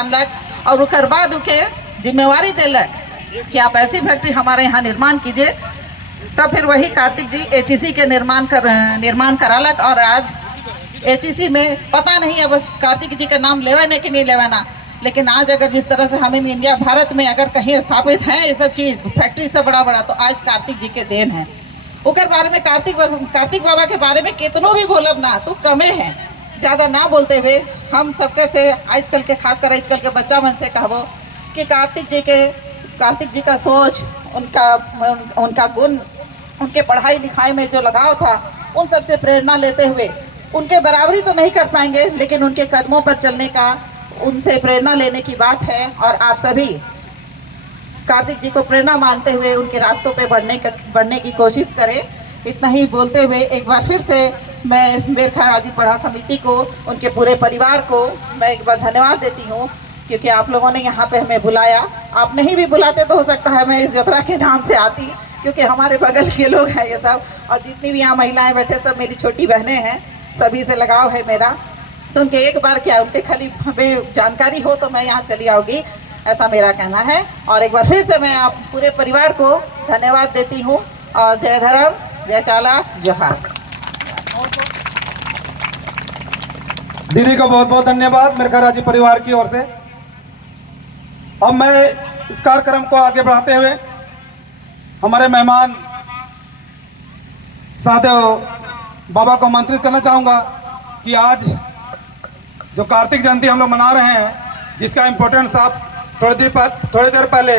मानलक और उकर बाद उके जिम्मेवारी देलक कि आप ऐसी फैक्ट्री हमारे यहाँ निर्माण कीजिए। तब फिर वही कार्तिक जी एचईसी के निर्माण करालक और आज एचईसी में पता नहीं अब कार्तिक जी का नाम लेवाना कि नहीं लेवाना, लेकिन आज अगर जिस तरह से हम इंडिया भारत में अगर कहीं स्थापित है ये सब चीज़ फैक्ट्री से बड़ा बड़ा, तो आज कार्तिक जी के देन है। उकर बारे में कार्तिक बाबा के बारे में कितनों भी बोलब ना तो कमे है। ज़्यादा ना बोलते हुए हम सबके से आजकल के खासकर आजकल के बच्चा मन से कहबो कि कार्तिक जी का सोच, उनका गुण, उनके पढ़ाई लिखाई में जो लगाव था, उन सब से प्रेरणा लेते हुए उनके बराबरी तो नहीं कर पाएंगे, लेकिन उनके कदमों पर चलने का, उनसे प्रेरणा लेने की बात है। और आप सभी कार्तिक जी को प्रेरणा मानते हुए उनके रास्तों पे बढ़ने की कोशिश करें। इतना ही बोलते हुए एक बार फिर से मैं मेरखा राजी पढ़ा समिति को, उनके पूरे परिवार को मैं एक बार धन्यवाद देती हूँ, क्योंकि आप लोगों ने यहाँ पे हमें बुलाया। आप नहीं भी बुलाते तो हो सकता है मैं इस यात्रा के नाम से आती, क्योंकि हमारे बगल के लोग हैं ये सब, और जितनी भी यहाँ महिलाएं बैठे सब मेरी छोटी बहनें हैं, सभी से लगाव है मेरा। तो उनके एक बार क्या, उनके खाली हमें जानकारी हो तो मैं यहाँ चली आऊँगी, ऐसा मेरा कहना है। और एक बार फिर से मैं आप पूरे परिवार को धन्यवाद देती हूँ। और जय धर्म, जय चाला, जोहार। दीदी को बहुत बहुत धन्यवाद मेरखा राजी परिवार की ओर से। अब मैं इस कार्यक्रम को आगे बढ़ाते हुए हमारे मेहमान सादेव बाबा को आमंत्रित करना चाहूँगा कि आज जो कार्तिक जयंती हम लोग मना रहे हैं, जिसका इम्पोर्टेंस आप थोड़ी देर पहले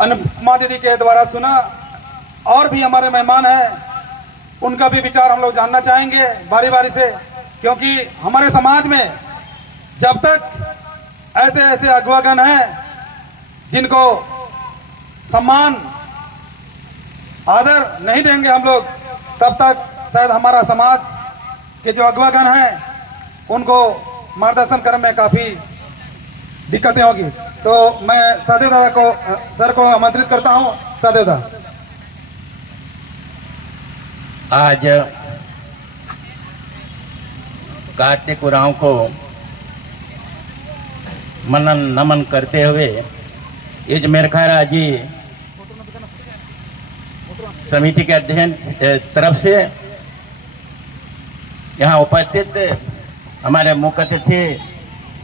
अनुपमा दीदी के द्वारा सुना, और भी हमारे मेहमान हैं, उनका भी विचार हम लोग जानना चाहेंगे बारी बारी से, क्योंकि हमारे समाज में जब तक ऐसे ऐसे अगवागण हैं जिनको सम्मान आदर नहीं देंगे हम लोग, तब तक शायद हमारा समाज के जो अगवागण हैं उनको मार्गदर्शन करने में काफ़ी दिक्कतें होगी। तो मैं सादेव दादा को, सर को आमंत्रित करता हूं। सादेव दादा, आज कार्तिक उरांव को मनन नमन करते हुए इस मेरखा राजी समिति के अध्यक्ष तरफ से यहाँ उपस्थित हमारे मुख्य अतिथि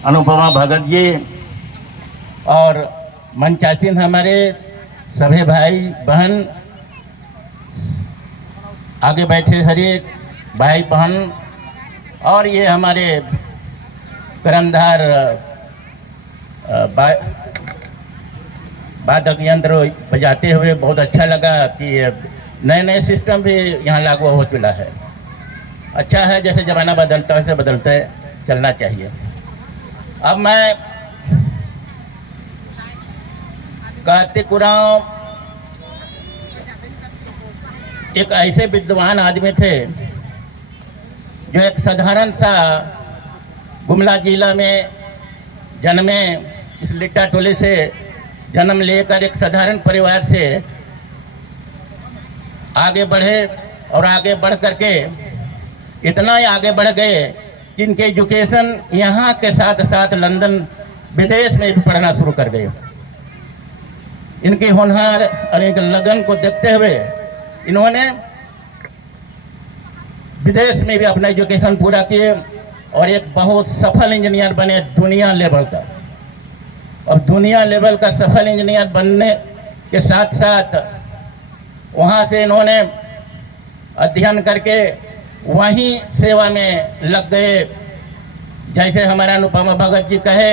अनुपमा भगत जी और मंचासीन हमारे सभी भाई बहन, आगे बैठे हरे भाई बहन, और ये हमारे करंधार वादक यंत्र बजाते हुए बहुत अच्छा लगा कि नए नए सिस्टम भी यहाँ लागू हो चुका है। अच्छा है, जैसे ज़माना बदलता है वैसे बदलते चलना चाहिए। अब मैं कार्तिक उरांव एक ऐसे विद्वान आदमी थे जो एक साधारण सा गुमला जिला में जन्मे, इस लिट्टा टोले से जन्म लेकर एक साधारण परिवार से आगे बढ़े और आगे बढ़ करके इतना ही आगे बढ़ गए कि इनके एजुकेशन यहाँ के साथ साथ लंदन विदेश में भी पढ़ना शुरू कर गए। इनकी होनहार और इनके लगन को देखते हुए इन्होंने विदेश में भी अपना एजुकेशन पूरा किए और एक बहुत सफल इंजीनियर बने दुनिया लेवल का। और दुनिया लेवल का सफल इंजीनियर बनने के साथ साथ वहाँ से इन्होंने अध्ययन करके वहीं सेवा में लग गए। जैसे हमारा अनुपमा भगत जी कहे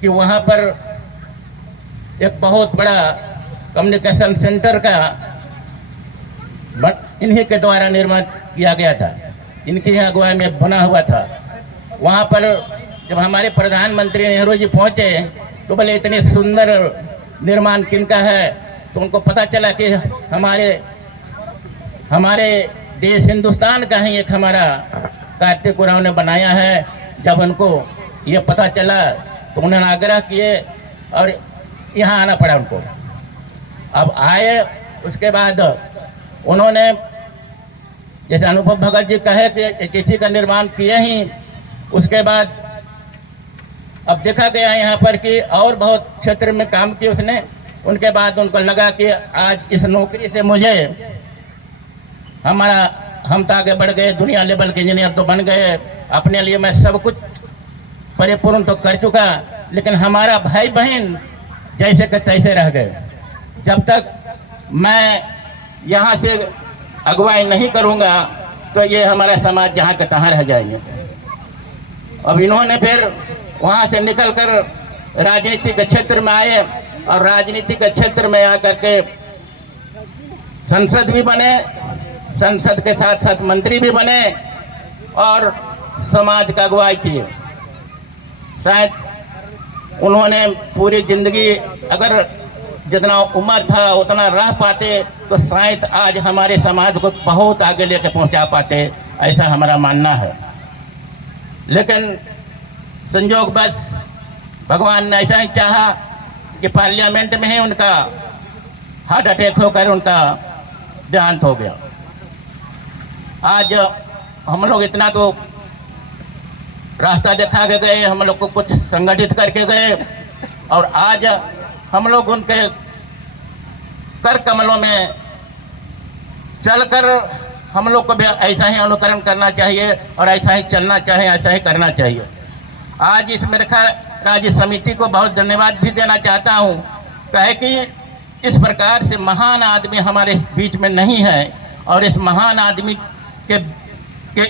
कि वहाँ पर एक बहुत बड़ा कम्युनिकेशन सेंटर का इन्हीं के द्वारा निर्माण किया गया था, इनकी अगुवाई में बना हुआ था। वहाँ पर जब हमारे प्रधानमंत्री नेहरू जी पहुँचे तो बोले इतने सुंदर निर्माण किनका है, तो उनको पता चला कि हमारे देश हिंदुस्तान का ही एक हमारा कार्तिक उरांव ने बनाया है। जब उनको ये पता चला तो उन्होंने आग्रह किए और यहाँ आना पड़ा उनको। अब आए, उसके बाद उन्होंने जैसे अनुभव भगत जी कहे कि किसी का निर्माण किए ही, उसके बाद अब देखा गया यहाँ पर कि और बहुत क्षेत्र में काम किया उसने, उनके बाद उनको लगा कि आज इस नौकरी से मुझे हम तो आगे बढ़ गए, दुनिया लेवल के इंजीनियर तो बन गए, अपने लिए मैं सब कुछ परिपूर्ण तो कर चुका, लेकिन हमारा भाई बहन जैसे के तैसे रह गए। जब तक मैं यहाँ से अगुवाई नहीं करूँगा तो ये हमारा समाज जहाँ के तहाँ रह जाएंगे। अब इन्होंने फिर वहाँ से निकलकर राजनीति के क्षेत्र में आए और राजनीति के क्षेत्र में आकर के संसद भी बने, संसद के साथ साथ मंत्री भी बने और समाज का अगुवाई किए। शायद उन्होंने पूरी जिंदगी अगर जितना उम्र था उतना रह पाते तो शायद आज हमारे समाज को बहुत आगे लेके पहुंचा पाते, ऐसा हमारा मानना है। लेकिन संयोग बस भगवान ने ऐसा ही चाहा कि पार्लियामेंट में ही उनका हार्ट अटैक होकर उनका देहांत हो गया। आज हम लोग इतना तो रास्ता दिखा के गए, हम लोग को कुछ संगठित करके गए और आज हम लोग उनके कर कमलों में चलकर हम लोग को भी ऐसा ही अनुकरण करना चाहिए और ऐसा ही चलना चाहिए, ऐसा ही करना चाहिए। आज इस मेरे ख्याल राज्य समिति को बहुत धन्यवाद भी देना चाहता हूँ, कहे कि इस प्रकार से महान आदमी हमारे बीच में नहीं है और इस महान आदमी के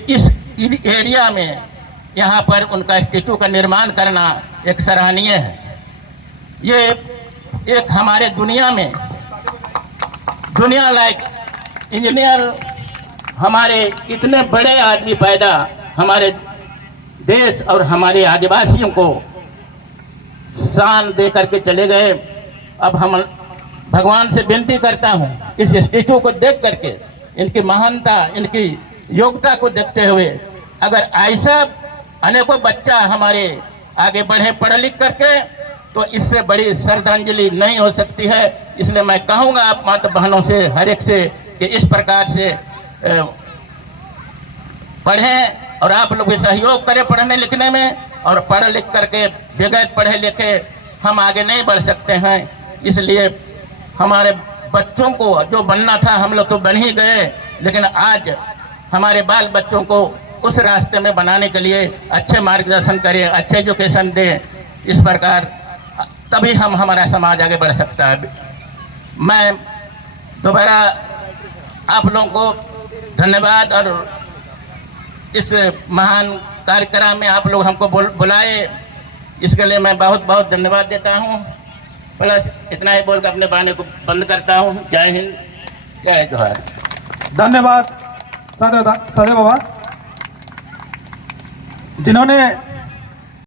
इस एरिया में यहाँ पर उनका स्टैचू का निर्माण करना एक सराहनीय है। ये एक हमारे दुनिया लायक इंजीनियर, हमारे इतने बड़े आदमी पैदा हमारे देश और हमारे आदिवासियों को शान दे करके चले गए। अब हम भगवान से विनती करता हूँ इस स्टैचू को देख करके, इनकी महानता, इनकी योग्यता को देखते हुए अगर ऐसा अनेकों बच्चा हमारे आगे बढ़े पढ़ लिख करके तो इससे बड़ी श्रद्धांजलि नहीं हो सकती है। इसलिए मैं कहूँगा आप माता बहनों से, हर एक से, कि इस प्रकार से पढ़ें और आप लोग भी सहयोग करें पढ़ने लिखने में, और पढ़ लिख करके बगैर पढ़े लिखे हम आगे नहीं बढ़ सकते हैं। इसलिए हमारे बच्चों को जो बनना था हम लोग तो बन ही गए, लेकिन आज हमारे बाल बच्चों को उस रास्ते में बनाने के लिए अच्छे मार्गदर्शन करें, अच्छे एजुकेशन दें। इस प्रकार तभी हमारा समाज आगे बढ़ सकता है। मैं दोबारा आप लोगों को धन्यवाद, और इस महान कार्यक्रम में आप लोग हमको बुलाए, इसके लिए मैं बहुत बहुत धन्यवाद देता हूँ। प्लस इतना ही बोलकर अपने बाने को बंद करता हूँ। जय हिंद, जय जोहार। धन्यवाद सदैव बाबा, जिन्होंने